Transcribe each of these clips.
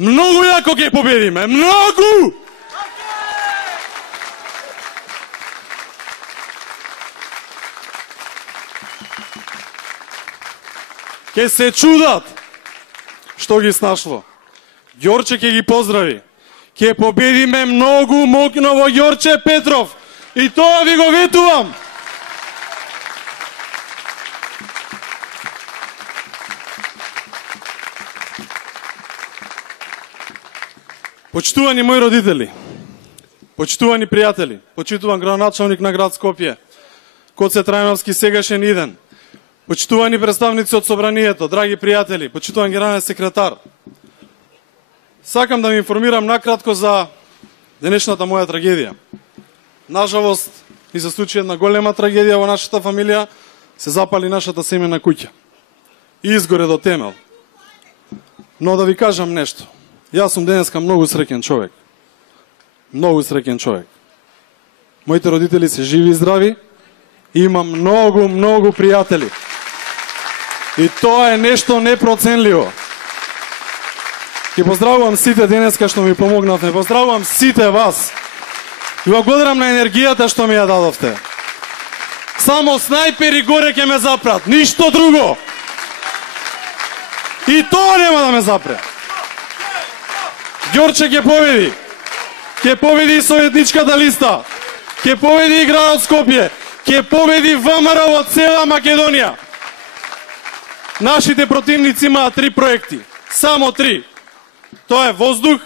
Многу јако ќе победиме, многу! Ке се чудат што ги снашло. Ѓорче ќе ги поздрави. Ке победиме многу мокно во Ѓорче Петров. И тоа ви го ветувам. Почитувани мои родители, почитувани пријатели, почитуван градоначалник на град Скопје, Коце Трајновски сегашен иден, почитувани представници од Собранието, драги пријатели, почитуван генерален секретар. Сакам да ви информирам накратко за денешната моја трагедија. Нажалост, и се случи една голема трагедија во нашата фамилија, се запали нашата семена куќа. И изгоре до темел. Но да ви кажам нешто. Јас сум денеска многу среќен човек. Многу среќен човек. Моите родители се живи и здрави. И имам многу пријатели. И тоа е нешто непроценливо. Ќе поздравувам сите денеска што ми помогнавте. Поздравувам сите вас. И благодарам на енергијата што ми ја дадовте. Само снајпери горе ќе ме запрат. Ништо друго. И тоа нема да ме запре. Ѓорче ќе победи. Ќе победи и советничката листа. Ќе победи и градот Скопје. Ќе победи ВМРО во цела Македонија. Нашите противници имаат 3 проекти. Само 3. Тоа е воздух,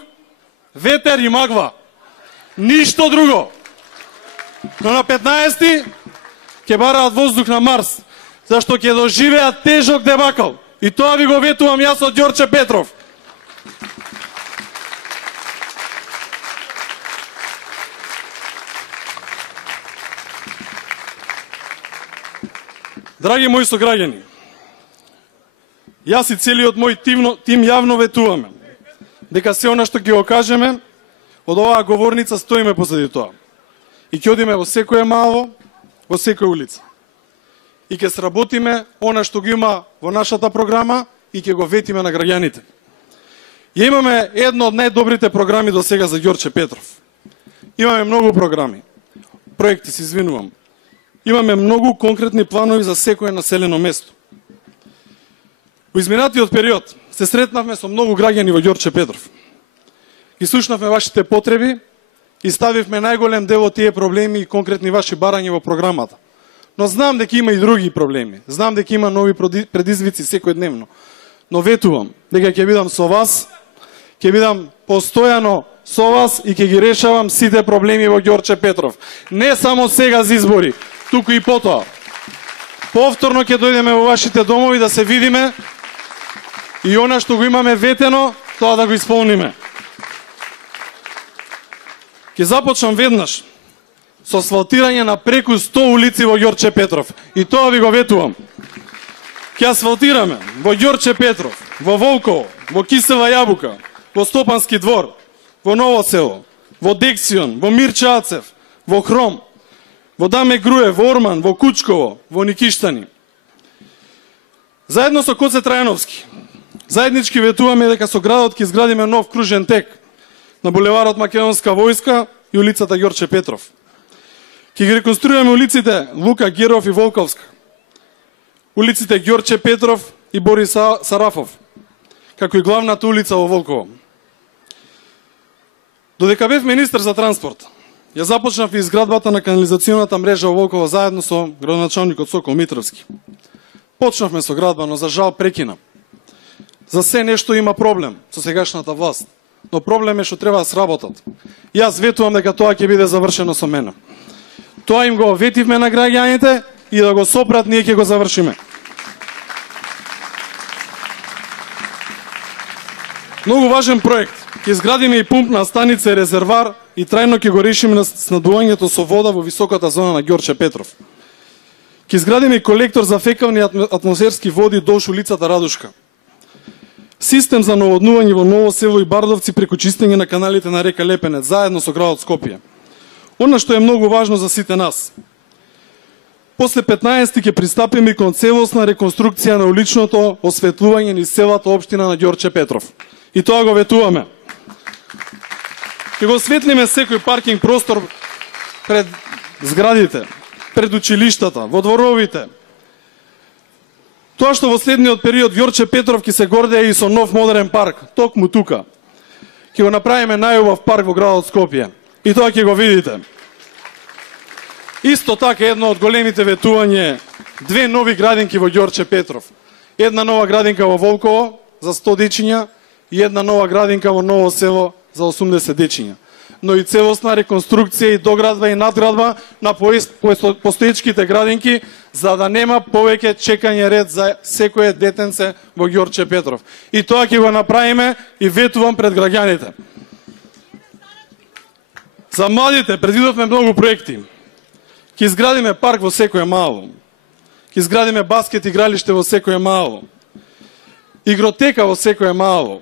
ветер и магва. Ништо друго. Но на 15 ќе бараат воздух на Марс, зашто ќе доживеат тежок дебакл. И тоа ви го ветувам јас од Ѓорче Петров. Драги мои сограѓани, јас и целиот мој тим јавно ветуваме дека се она што ќе го кажеме од оваа говорница стоиме позади тоа. И ќе одиме во секоја мало, во секоја улица. И ќе сработиме она што го има во нашата програма и ќе го ветиме на граѓаните. Ја имаме едно од најдобрите програми до сега за Ѓорче Петров. Имаме многу програми. Проекти, се извинувам. Имаме многу конкретни планови за секое населено место. Во изминатиот период се сретнавме со многу граѓани во Ѓорче Петров. И слушнавме вашите потреби и ставивме најголем дел од тие проблеми и конкретни ваши барања во програмата. Но знам дека има и други проблеми. Знам дека има нови предизвици секојдневно. Но ветувам дека ќе бидам со вас, ќе бидам постојано со вас и ќе ги решавам сите проблеми во Ѓорче Петров. Не само сега за избори, туку и потоа. Повторно ќе дојдеме во вашите домови да се видиме и она што го имаме ветено, тоа да го исполниме. Ќе започнам веднаш со асфалтирање на преку 100 улици во Ѓорче Петров. И тоа ви го ветувам. Ќе асфалтираме во Ѓорче Петров, во Волково, во Кисела Јабука, во Стопански двор, во Ново село, во Дексион, во Мирче Ацев, во Хром, во Даме Груе, во Орман, во Кучково, во Никиштани. Заедно со Коце Трајновски, заеднички ветуваме дека со градот ќе изградиме нов кружен тек на булеварот Македонска војска и улицата Ѓорче Петров. Ќе ги реконструираме улиците Лука Геров и Волковска, улиците Ѓорче Петров и Борис Сарафов, како и главната улица во Волково. Додека бев министер за транспорт, ја започнав изградбата на канализационата мрежа во Волково заедно со градоначалникот Сокол Митровски. Почнавме со градба, но за жал прекина. За се нешто има проблем со сегашната власт, но проблем е што треба да сработат. Јас ветувам дека тоа ќе биде завршено со мене. Тоа им го ветивме на граѓаните и да го сопрат ние ќе го завршиме. Многу важен проект. Ќе изградиме и пумпна станица и резервар и трајно ќе го решиме снабдувањето со вода во високата зона на Ѓорче Петров. Ќе изградиме и колектор за фекални атмосферски води долж улицата Радушка. Систем за наводнување во Ново село и Бардовци преку чистење на каналите на река Лепенец, заедно со градот Скопје. Она што е многу важно за сите нас. После 15 ќе пристапиме кон целосна реконструкција на уличното осветлување низ целата општина на Ѓорче Петров. И тоа го ветуваме. Ќе го осветлиме секој паркинг простор пред зградите, пред училиштата, во дворовите. Тоа што во следниот период Ѓорче Петров ќе се гордее и со нов модерен парк, токму тука. Ќе го направиме најубав парк во градот Скопје. И тоа ќе го видите. Исто така едно од големите ветување, две нови градинки во Ѓорче Петров. Една нова градинка во Волково за 100 дечиња и една нова градинка во Ново село за 80 дечиња. Но и целосна реконструкција и доградба и надградба на постоечките градинки, за да нема повеќе чекање ред за секое детенце во Ѓорче Петров. И тоа ќе го направиме и ветувам пред граѓаните. За младите предвидовме многу проекти. Ќе изградиме парк во секое мало. Ќе изградиме баскет игралиште во секое мало. Игротека во секое мало.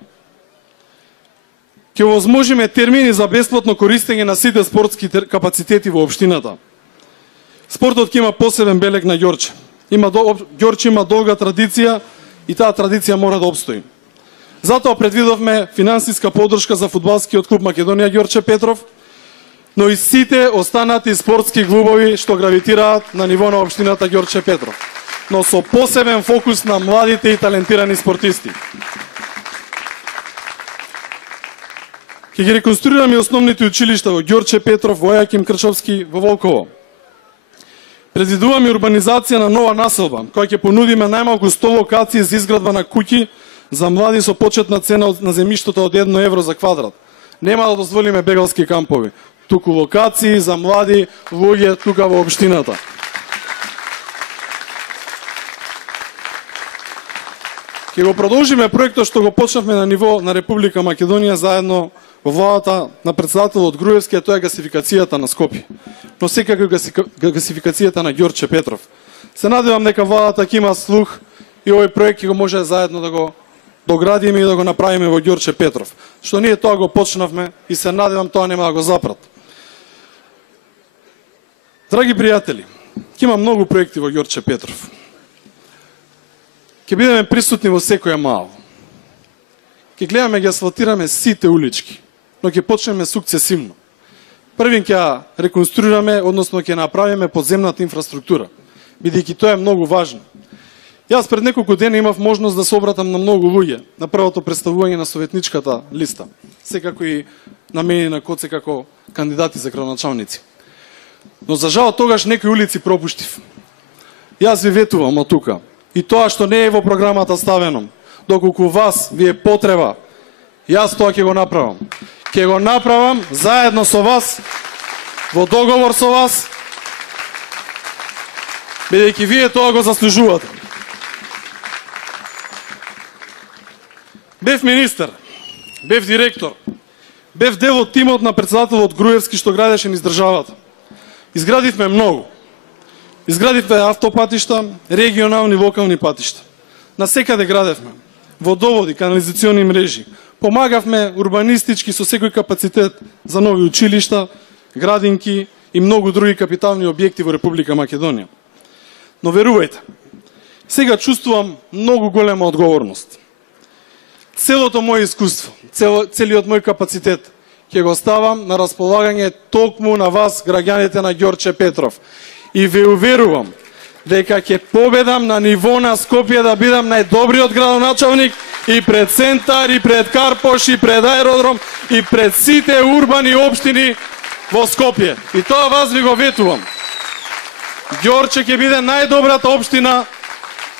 Ќе возможиме термини за бесплатно користење на сите спортски капацитети во општината. Спортот ќе има посебен белег на Ѓорче. Ѓорче има долга традиција и таа традиција мора да обстои. Затоа предвидовме финансиска поддршка за фудбалскиот клуб Македонија Ѓорче Петров, но и сите останати спортски клубови што гравитираат на ниво на општината Ѓорче Петров, но со посебен фокус на младите и талентирани спортисти. Ќе ги реконструираме основните училишта во Ѓорче Петров, во Јоаким Крчовски, во Волково. Предвидуваме урбанизација на нова населба, која ќе понудиме најмалку 100 локации за изградба на куќи за млади со почетна цена на земјиштето од 1 евро за квадрат. Нема да дозволиме бегалски кампови, туку локации за млади луѓе тука во општината. Ќе го продолжиме проектот што го почнавме на ниво на Република Македонија заедно во владата на председателот Груевски, тоа е гасификацијата на Скопје. Но секако гасификацијата на Ѓорче Петров. Се надевам дека владата ќе има слух и овој проект ќе го може заедно да го доградиме и да го направиме во Ѓорче Петров. Што ние тоа го почнавме и се надевам тоа нема да го запрат. Драги пријатели, ќе има многу проекти во Ѓорче Петров. Ќе бидеме присутни во секоја мало. Ќе гледаме ги асфалтираме сите улички, но ќе почнеме сукцесивно. Првин ќе реконструираме, односно ќе направиме подземната инфраструктура, бидејќи тоа е многу важно. Јас пред неколку дена имав можност да се обратам на многу луѓе на првото представување на советничката листа, секако и на мене на Коце како кандидати за градоначалници. Но за жал тогаш некои улици пропуштив. Јас ви ветувам од тука. И тоа што не е во програмата ставено, доколку вас ви е потреба, јас тоа ќе го направам. Ќе го направам заедно со вас, во договор со вас, бидејќи вие тоа го заслужувате. Бев министер, бев директор, бев дел од тимот на председателот Груевски што градеше низ државата. Изградивме многу. Изградивме автопатишта, регионални, локални патишта. Насекаде градевме. Водоводи, канализациони мрежи. Помагавме урбанистички со секој капацитет за нови училишта, градинки и многу други капитални објекти во Република Македонија. Но верувајте, сега чувствувам многу голема одговорност. Целото моје искуство, целиот мој капацитет ќе го ставам на располагање токму на вас, граѓаните на Ѓорче Петров. И ве уверувам дека ќе победам на ниво на Скопје да бидам најдобриот градоначалник и пред центар, и пред Карпош, и пред аеродром, и пред сите урбани општини во Скопје. И тоа вас ви го ветувам. Ѓорче ќе биде најдобрата општина,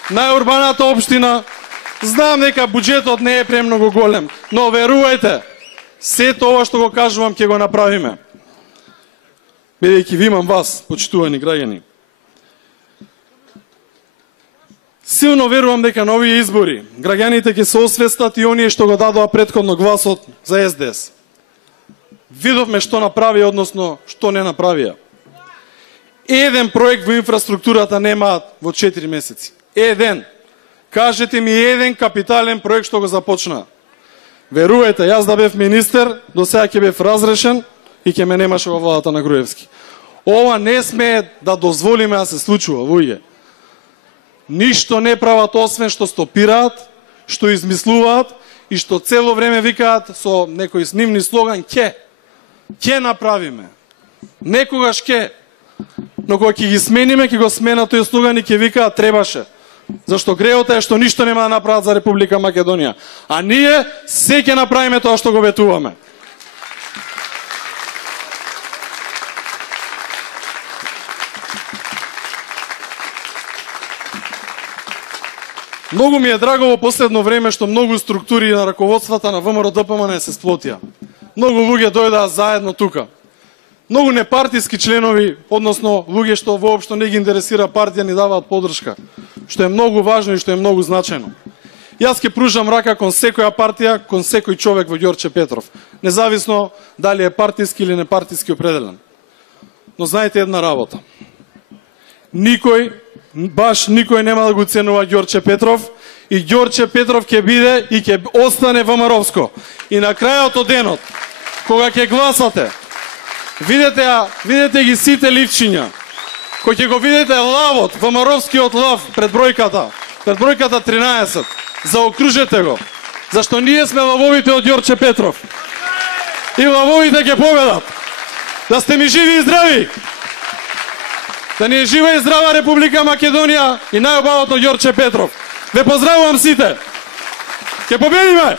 најурбаната општина. Знам дека буџетот не е премногу голем, но верувајте, сето ова што го кажувам ќе го направиме. Бидејќи ви имам вас, почитувани граѓани. Силно верувам дека на овие избори граѓаните ќе се освестат и оние што го дадоа претходно гласот за СДС. Видовме што направија, односно што не направија. Еден проект во инфраструктурата немаат во 4 месеци. Еден. Кажете ми еден капитален проект што го започна. Верувајте, јас да бев министер, до сега ќе бев разрешен и ќе ме немаше во владата на Груевски. Ова не сме да дозволиме да се случува, луѓе. Ништо не прават освен што стопираат, што измислуваат и што цело време викаат со некој нивни слоган ќе направиме. Некогаш ќе. Но кога ќе ги смениме, ќе го смена тој слоган и ќе викаат требаше. Зашто греот е што ништо нема да направат за Република Македонија. А ние се ќе направиме тоа што го ветуваме. Многу ми е драго во последно време што многу структури на раководствата на ВМРО ДПМН се сплотија. Многу луѓе дојдаа заедно тука. Многу непартиски членови, односно луѓе што воопшто не ги интересира партија, ни даваат поддршка, што е многу важно и што е многу значајно. Јас ќе пружам рака кон секоја партија, кон секој човек во Ѓорче Петров, независно дали е партиски или непартиски определен. Но знаете една работа. Баш никој нема да го ценува Ѓорче Петров и Ѓорче Петров ќе биде и ќе остане ВМРО-вско. И на крајот од денот, кога ќе гласате, видете ги сите ливчиња. Кој ќе го видите лавот, ВМРО-вскиот лав пред бројката 13, заокружете го. Зашто ние сме лавовите од Ѓорче Петров. И лавовите ќе победат. Да сте ми живи и здрави. Да ни е жива и здрава Република Македонија и најубавото Ѓорче Петров. Ве поздравувам сите. Ќе победиме!